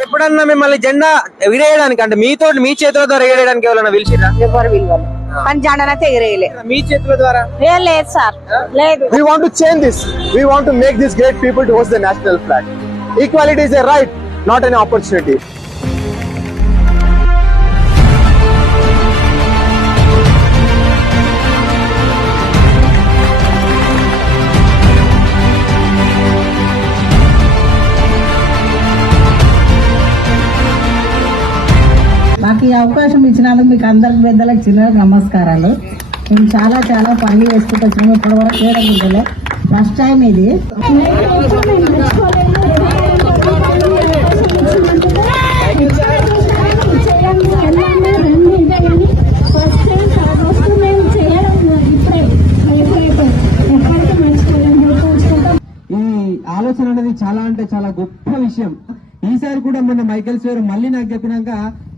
ఎప్పుడన్నా మిమ్మల్ని జెండా ఎగిరేయడానికి అంటే మీతో మీ చేతుల ద్వారా ఎగిరేయడానికి ఎవరైనా పిలిచిరా ఎవరు పిలవాలి పని మీ చేతుల ద్వారా? లేదు change this we want to make people to national flag equality right not an opportunity నాకు ఈ అవకాశం ఇచ్చినందుకు మీకు అందరికి పెద్దలకు చిన్న నమస్కారాలు. మేము చాలా చాలా పనులు వేసుకుంటూ వచ్చినాము. ఇప్పటి వరకు చేయడం ఫస్ట్ టైం ఇది. ఈ ఆలోచన అనేది చాలా అంటే చాలా గొప్ప విషయం. ఈసారి కూడా మొన్న మైకేల్ స్వేర్ మళ్ళీ నాకు చెప్పినాక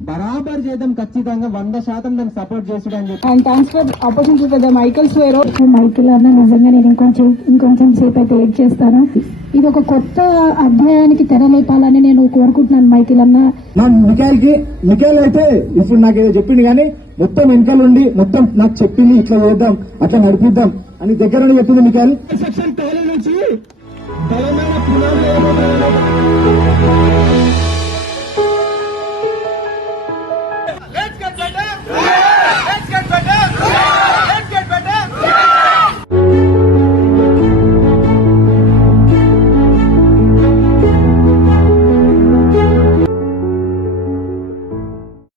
బరాబర్ చేద్దాం ఖచ్చితంగా వంద శాతం దానికి సపోర్ట్ చేసాడు అని చెప్పి and thanks for opportunity for the Michael Swero Michael అన్న నిజంగా నేను ఇంకొంచెం ఇంకొంచెం సేపు అయితే వెయిట్ చేస్తాను? ఇది ఒక కొత్త అధ్యాయానికి తెరలేపాలని నేను కోరుకుంటున్నాను మైకిల్ అన్న. నా మికాయల్కి మికాయల్ అయితే ఇప్పుడు నాకు ఏదో చెప్పింది కానీ మొత్తం వెనకాల ఉండి మొత్తం నాకు చెప్పింది ఇట్లా చేద్దాం అట్లా నడిపిద్దాం అని దగ్గర చెప్పింది మికాయల్. సెక్షన్ నుంచి బలమైన